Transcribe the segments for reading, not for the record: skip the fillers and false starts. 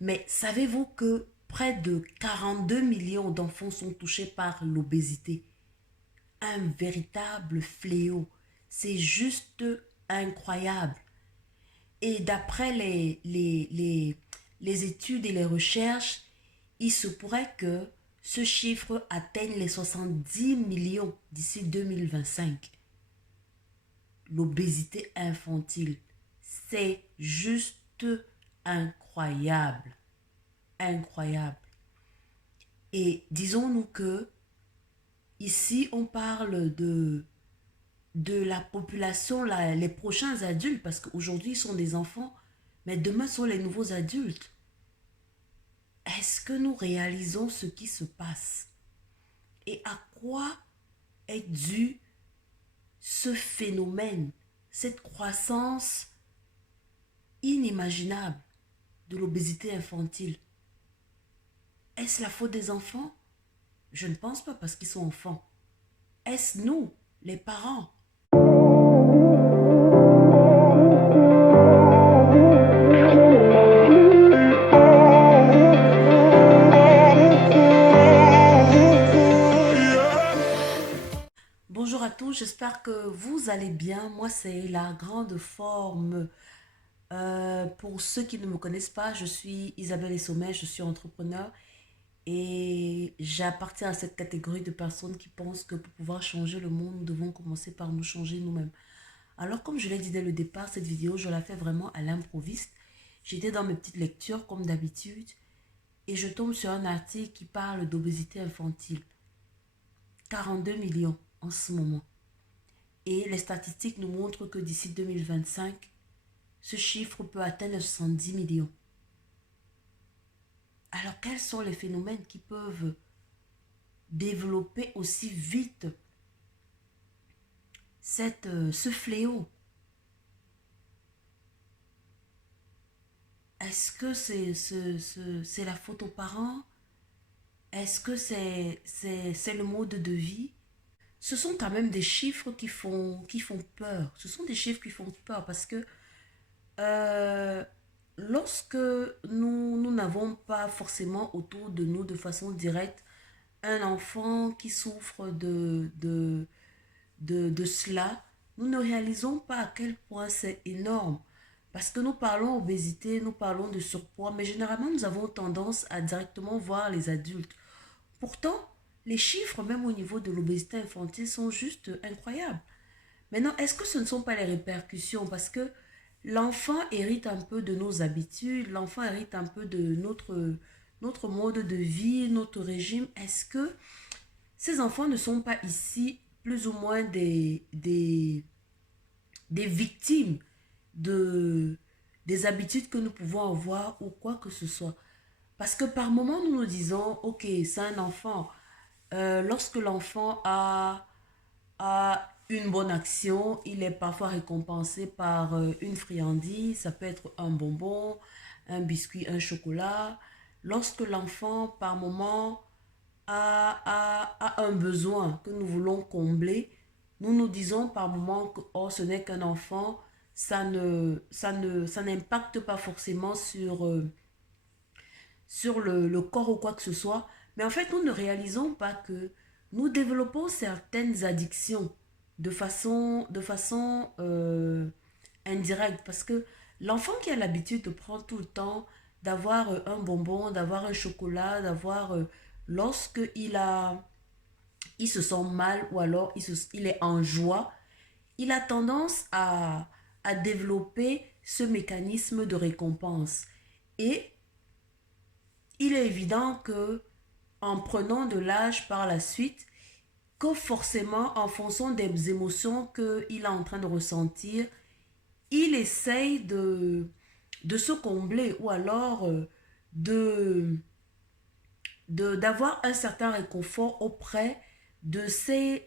Mais savez-vous que près de 42 millions d'enfants sont touchés par l'obésité? Un véritable fléau. C'est juste incroyable. Et d'après les études et les recherches, il se pourrait que ce chiffre atteigne les 70 millions d'ici 2025. L'obésité infantile, c'est juste incroyable. Incroyable. Et disons-nous que ici, on parle de la population, les prochains adultes, parce qu'aujourd'hui, ils sont des enfants, mais demain sont les nouveaux adultes. Est-ce que nous réalisons ce qui se passe? Et à quoi est dû ce phénomène, cette croissance inimaginable de l'obésité infantile? Est-ce la faute des enfants? Je ne pense pas parce qu'ils sont enfants. Est-ce nous, les parents? Bonjour à tous, j'espère que vous allez bien. Moi, c'est la grande forme. Pour ceux qui ne me connaissent pas, je suis Isabelle Essommet, je suis entrepreneur et j'appartiens à cette catégorie de personnes qui pensent que pour pouvoir changer le monde, nous devons commencer par nous changer nous-mêmes. Alors, comme je l'ai dit dès le départ, cette vidéo, je la fais vraiment à l'improviste. J'étais dans mes petites lectures, comme d'habitude, et je tombe sur un article qui parle d'obésité infantile. 42 millions en ce moment. Et les statistiques nous montrent que d'ici 2025, ce chiffre peut atteindre 70 millions. Alors, quels sont les phénomènes qui peuvent développer aussi vite ce fléau? Est-ce que c'est la faute aux parents? Est-ce que c'est le mode de vie? Ce sont quand même des chiffres qui font peur. Ce sont des chiffres qui font peur parce que euh, lorsque nous n'avons pas forcément autour de nous de façon directe un enfant qui souffre de cela, nous ne réalisons pas à quel point c'est énorme. Parce que nous parlons obésité, nous parlons de surpoids, mais généralement nous avons tendance à directement voir les adultes. Pourtant, les chiffres, même au niveau de l'obésité infantile, sont juste incroyables. Maintenant, est-ce que ce ne sont pas les répercussions? Parce que l'enfant hérite un peu de nos habitudes, l'enfant hérite un peu de notre mode de vie, notre régime. Est-ce que ces enfants ne sont pas ici plus ou moins des victimes de, des habitudes que nous pouvons avoir ou quoi que ce soit? Parce que par moment, nous nous disons, ok, c'est un enfant. Lorsque l'enfant a une bonne action, il est parfois récompensé par une friandise, ça peut être un bonbon, un biscuit, un chocolat. Lorsque l'enfant, par moment, a un besoin que nous voulons combler, nous nous disons par moment que oh, ce n'est qu'un enfant, ça n'impacte pas forcément sur le corps ou quoi que ce soit. Mais en fait, nous ne réalisons pas que nous développons certaines addictions de façon indirecte. Parce que l'enfant qui a l'habitude de prendre tout le temps, d'avoir un bonbon, d'avoir un chocolat, d'avoir... lorsque il se sent mal ou alors il est en joie, il a tendance à développer ce mécanisme de récompense. Et il est évident que en prenant de l'âge par la suite, que forcément en fonction des émotions qu'il est en train de ressentir, il essaye de se combler ou alors de, d'avoir un certain réconfort auprès de ces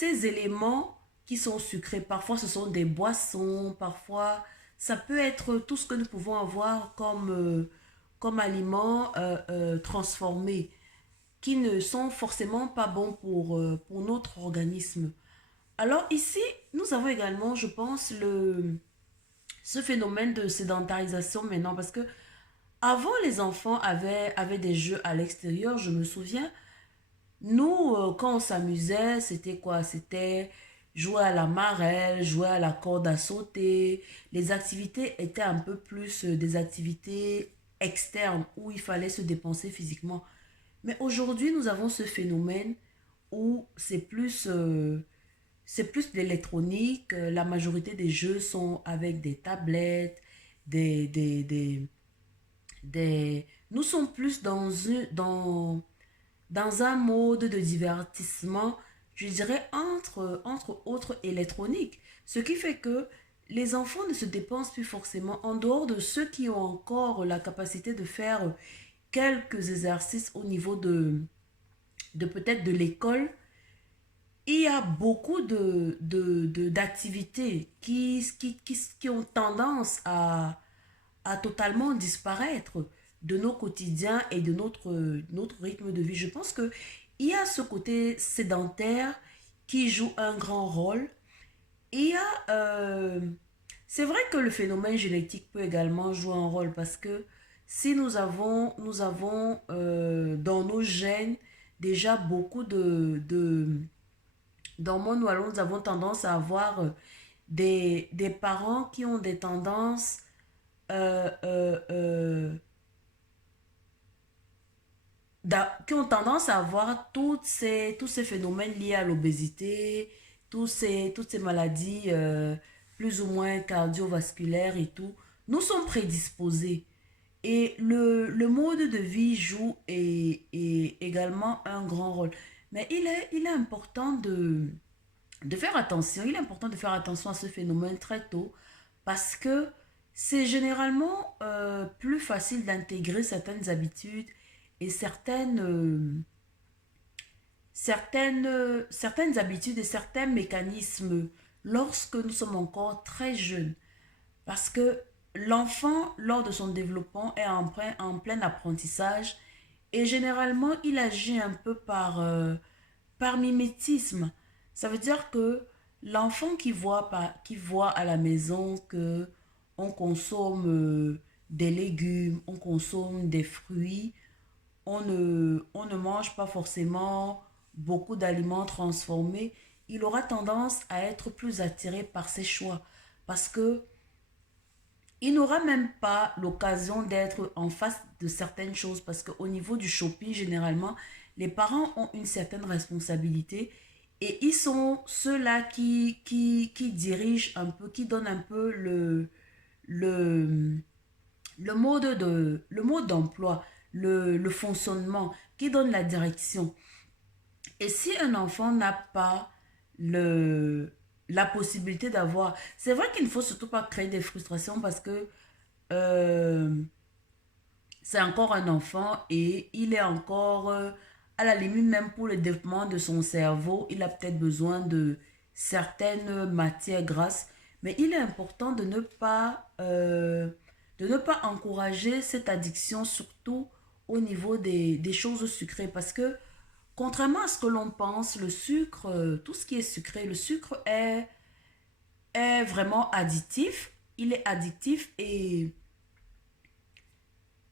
éléments qui sont sucrés. Parfois ce sont des boissons, parfois ça peut être tout ce que nous pouvons avoir comme aliments transformés qui ne sont forcément pas bons pour notre organisme. Alors ici, nous avons également, je pense, ce phénomène de sédentarisation maintenant parce que Avant, les enfants avaient des jeux à l'extérieur, je me souviens. Nous, quand on s'amusait, c'était quoi? C'était jouer à la marelle, jouer à la corde à sauter. Les activités étaient un peu plus des activités externes où il fallait se dépenser physiquement. Mais aujourd'hui, nous avons ce phénomène où c'est plus de l'électronique. La majorité des jeux sont avec des tablettes, des, des, des, nous sommes plus dans un mode de divertissement, je dirais, entre autres électroniques. Ce qui fait que les enfants ne se dépensent plus forcément en dehors de ceux qui ont encore la capacité de faire quelques exercices au niveau de peut-être de l'école. Il y a beaucoup d'activités qui ont tendance à totalement disparaître de nos quotidiens et de notre rythme de vie. Je pense que il y a ce côté sédentaire qui joue un grand rôle. Il y a, c'est vrai que le phénomène génétique peut également jouer un rôle parce que si nous avons dans nos gènes déjà beaucoup d'hormones, ou alors nous avons tendance à avoir des parents qui ont des tendances euh, euh, euh, qui ont tendance à avoir tous ces phénomènes liés à l'obésité, toutes ces maladies plus ou moins cardiovasculaires et tout, nous sommes prédisposés. Et le mode de vie joue également un grand rôle. Mais il est important de faire attention. Il est important de faire attention à ce phénomène très tôt parce que c'est généralement plus facile d'intégrer certaines habitudes et certaines habitudes et certains mécanismes lorsque nous sommes encore très jeunes. Parce que l'enfant, lors de son développement, est en plein apprentissage et généralement, il agit un peu par mimétisme. Ça veut dire que l'enfant qui voit à la maison que on consomme des légumes, on consomme des fruits, on ne mange pas forcément beaucoup d'aliments transformés, il aura tendance à être plus attiré par ses choix parce que il n'aura même pas l'occasion d'être en face de certaines choses parce qu'au niveau du shopping, généralement, les parents ont une certaine responsabilité et ils sont ceux-là qui dirigent un peu, qui donnent un peu le, le mode d'emploi, le fonctionnement, qui donne la direction. Et si un enfant n'a pas le, la possibilité d'avoir... C'est vrai qu'il ne faut surtout pas créer des frustrations parce que euh, c'est encore un enfant et il est encore, à la limite même pour le développement de son cerveau, il a peut-être besoin de certaines matières grasses, mais il est important de ne pas encourager cette addiction, surtout au niveau des choses sucrées, parce que contrairement à ce que l'on pense, le sucre, tout ce qui est sucré, le sucre est vraiment additif, il est addictif et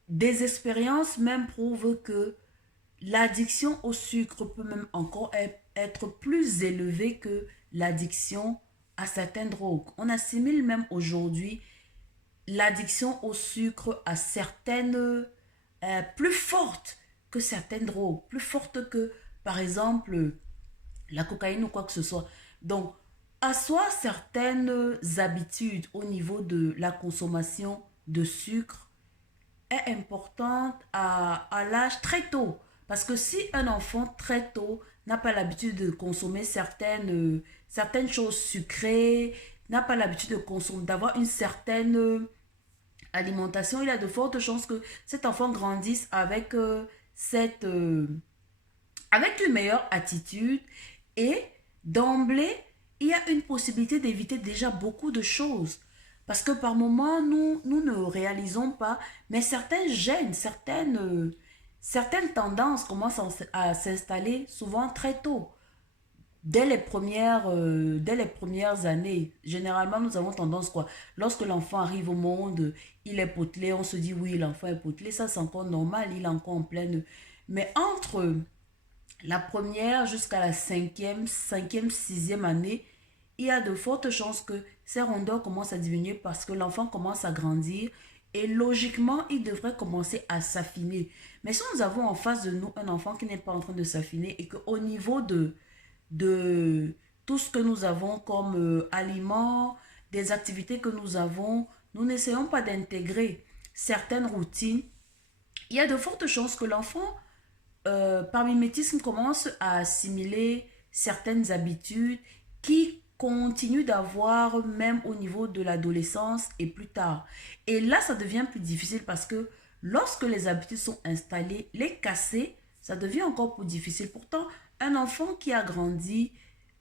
des expériences même prouvent que l'addiction au sucre peut même encore être plus élevée que l'addiction à certaines drogues. On assimile même aujourd'hui l'addiction au sucre à certaines plus fortes que certaines drogues, plus fortes que par exemple la cocaïne ou quoi que ce soit. Donc, asseoir certaines habitudes au niveau de la consommation de sucre est importante à l'âge très tôt. Parce que si un enfant très tôt n'a pas l'habitude de consommer certaines choses sucrées, n'a pas l'habitude de consommer, d'avoir une certaine alimentation, il a de fortes chances que cet enfant grandisse cette, euh, avec une meilleure attitude et d'emblée, il y a une possibilité d'éviter déjà beaucoup de choses. Parce que par moments, nous ne réalisons pas, mais certains gènes, certaines tendances commencent à s'installer souvent très tôt. dès les premières années. Généralement, nous avons tendance, quoi, lorsque l'enfant arrive au monde, il est potelé, on se dit oui, l'enfant est potelé, ça c'est encore normal, il est encore en pleine. Mais entre la première jusqu'à la sixième année, il y a de fortes chances que ces rondeurs commencent à diminuer parce que l'enfant commence à grandir et logiquement, il devrait commencer à s'affiner. Mais si nous avons en face de nous un enfant qui n'est pas en train de s'affiner et qu'au niveau de tout ce que nous avons comme aliments, des activités que nous avons, nous n'essayons pas d'intégrer certaines routines, il y a de fortes chances que l'enfant, par mimétisme, commence à assimiler certaines habitudes qui continuent d'avoir même au niveau de l'adolescence et plus tard. Et là, ça devient plus difficile parce que lorsque les habitudes sont installées, les casser, ça devient encore plus difficile. Pourtant, un enfant qui a grandi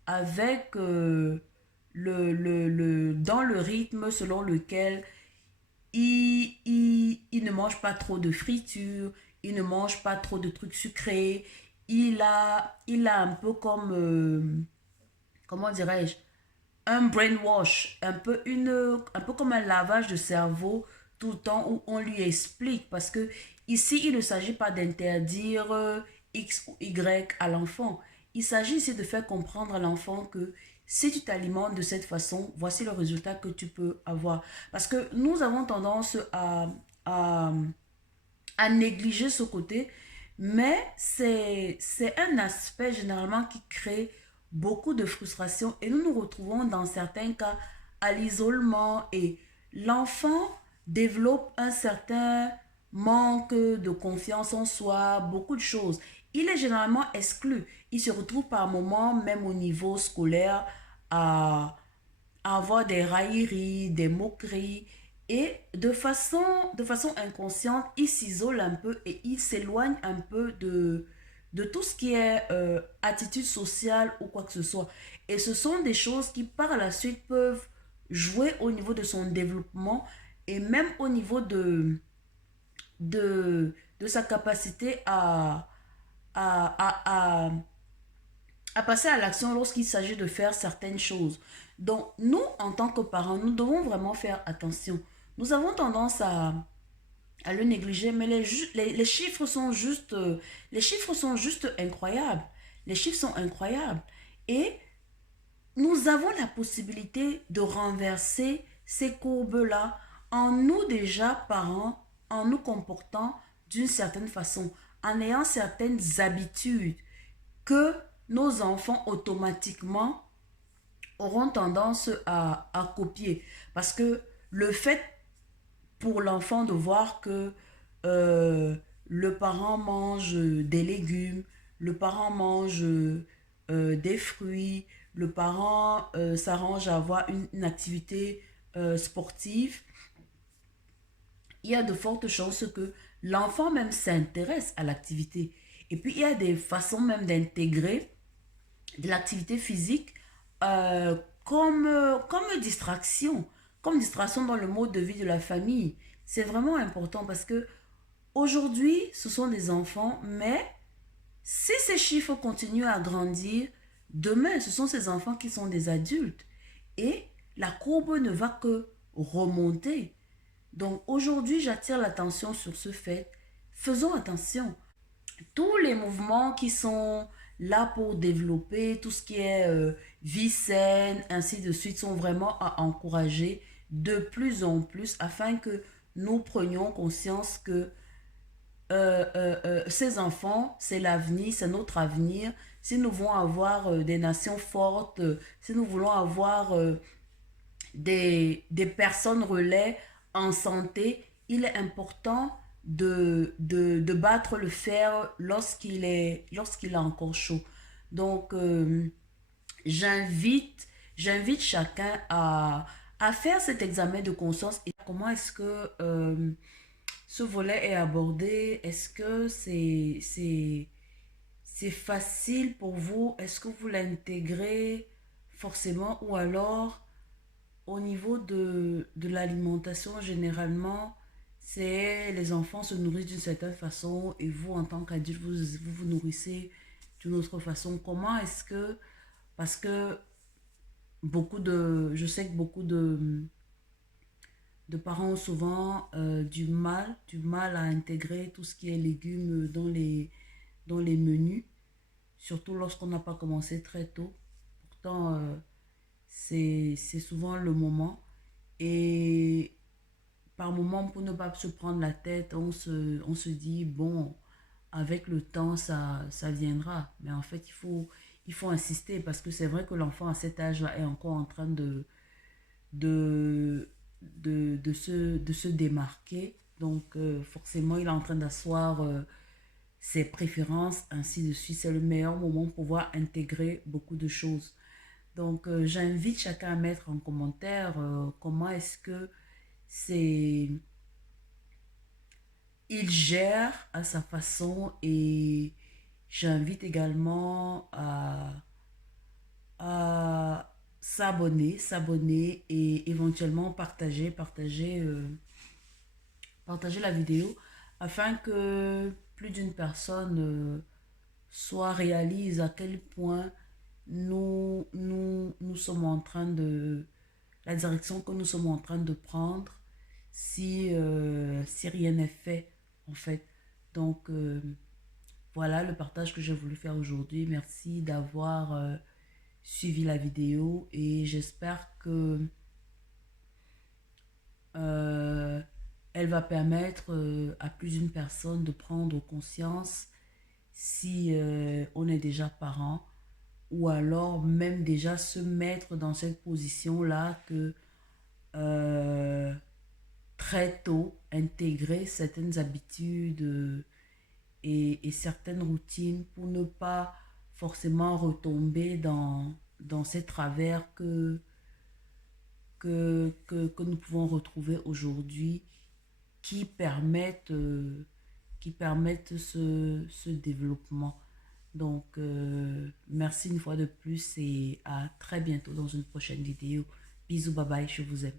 avec dans le rythme selon lequel il ne mange pas trop de friture, il ne mange pas trop de trucs sucrés. Il a un peu comme, comment dirais-je, un brainwash, un peu comme un lavage de cerveau tout le temps où on lui explique. Parce que ici, il ne s'agit pas d'interdire X ou Y à l'enfant. Il s'agit ici de faire comprendre à l'enfant que si tu t'alimentes de cette façon, voici le résultat que tu peux avoir. Parce que nous avons tendance à, à négliger ce côté, mais c'est un aspect généralement qui crée beaucoup de frustration et nous nous retrouvons dans certains cas à l'isolement et l'enfant développe un certain manque de confiance en soi, beaucoup de choses. Il est généralement exclu. Il se retrouve par moments, même au niveau scolaire, à avoir des railleries, des moqueries. Et de façon inconsciente, il s'isole un peu et il s'éloigne un peu de tout ce qui est attitude sociale ou quoi que ce soit. Et ce sont des choses qui par la suite peuvent jouer au niveau de son développement et même au niveau de sa capacité à, à passer à l'action lorsqu'il s'agit de faire certaines choses. Donc, nous, en tant que parents, nous devons vraiment faire attention. Nous avons tendance à le négliger, mais les chiffres sont juste, les chiffres sont juste incroyables. Les chiffres sont incroyables. Et nous avons la possibilité de renverser ces courbes-là en nous déjà, parents, en nous comportant d'une certaine façon, en ayant certaines habitudes que nos enfants automatiquement auront tendance à copier. Parce que le fait pour l'enfant de voir que le parent mange des légumes, le parent mange des fruits, le parent s'arrange à avoir une activité sportive, il y a de fortes chances que l'enfant même s'intéresse à l'activité. Et puis, il y a des façons même d'intégrer de l'activité physique comme distraction dans le mode de vie de la famille. C'est vraiment important parce que aujourd'hui, ce sont des enfants, mais si ces chiffres continuent à grandir, demain, ce sont ces enfants qui sont des adultes. Et la courbe ne va que remonter. Donc aujourd'hui, j'attire l'attention sur ce fait. Faisons attention. Tous les mouvements qui sont là pour développer tout ce qui est vie saine, ainsi de suite, sont vraiment à encourager de plus en plus afin que nous prenions conscience que ces enfants, c'est l'avenir, c'est notre avenir. Si nous voulons avoir des nations fortes, si nous voulons avoir des personnes relais en santé, il est important de battre le fer lorsqu'il est encore chaud. Donc, j'invite chacun à faire cet examen de conscience. Et comment est-ce que ce volet est abordé? Est-ce que c'est facile pour vous? Est-ce que vous l'intégrez forcément? Ou alors, au niveau de l'alimentation, généralement, c'est les enfants se nourrissent d'une certaine façon et vous, en tant qu'adulte, vous vous nourrissez d'une autre façon. Comment est-ce que Parce que je sais que beaucoup de parents ont souvent du mal à intégrer tout ce qui est légumes dans les menus, surtout lorsqu'on n'a pas commencé très tôt. Pourtant, c'est souvent le moment. Et par moment, pour ne pas se prendre la tête, on se dit, bon, avec le temps, ça viendra. Mais en fait, il faut insister parce que c'est vrai que l'enfant à cet âge-là est encore en train de, de se démarquer. Donc, forcément, il est en train d'asseoir ses préférences, ainsi de suite. C'est le meilleur moment pour pouvoir intégrer beaucoup de choses. Donc, j'invite chacun à mettre en commentaire comment est-ce que c'est il gère à sa façon, et j'invite également à s'abonner et éventuellement partager la vidéo afin que plus d'une personne soit réalise à quel point nous sommes en train de la direction que nous sommes en train de prendre si rien n'est fait en fait. Donc voilà le partage que j'ai voulu faire aujourd'hui. Merci d'avoir suivi la vidéo et j'espère que euh, elle va permettre à plus d'une personne de prendre conscience si on est déjà parent, ou alors même déjà se mettre dans cette position-là que euh, très tôt intégrer certaines habitudes et certaines routines pour ne pas forcément retomber dans ces travers que nous pouvons retrouver aujourd'hui qui permettent ce développement. Donc, merci une fois de plus et à très bientôt dans une prochaine vidéo. Bisous, bye bye, je vous aime.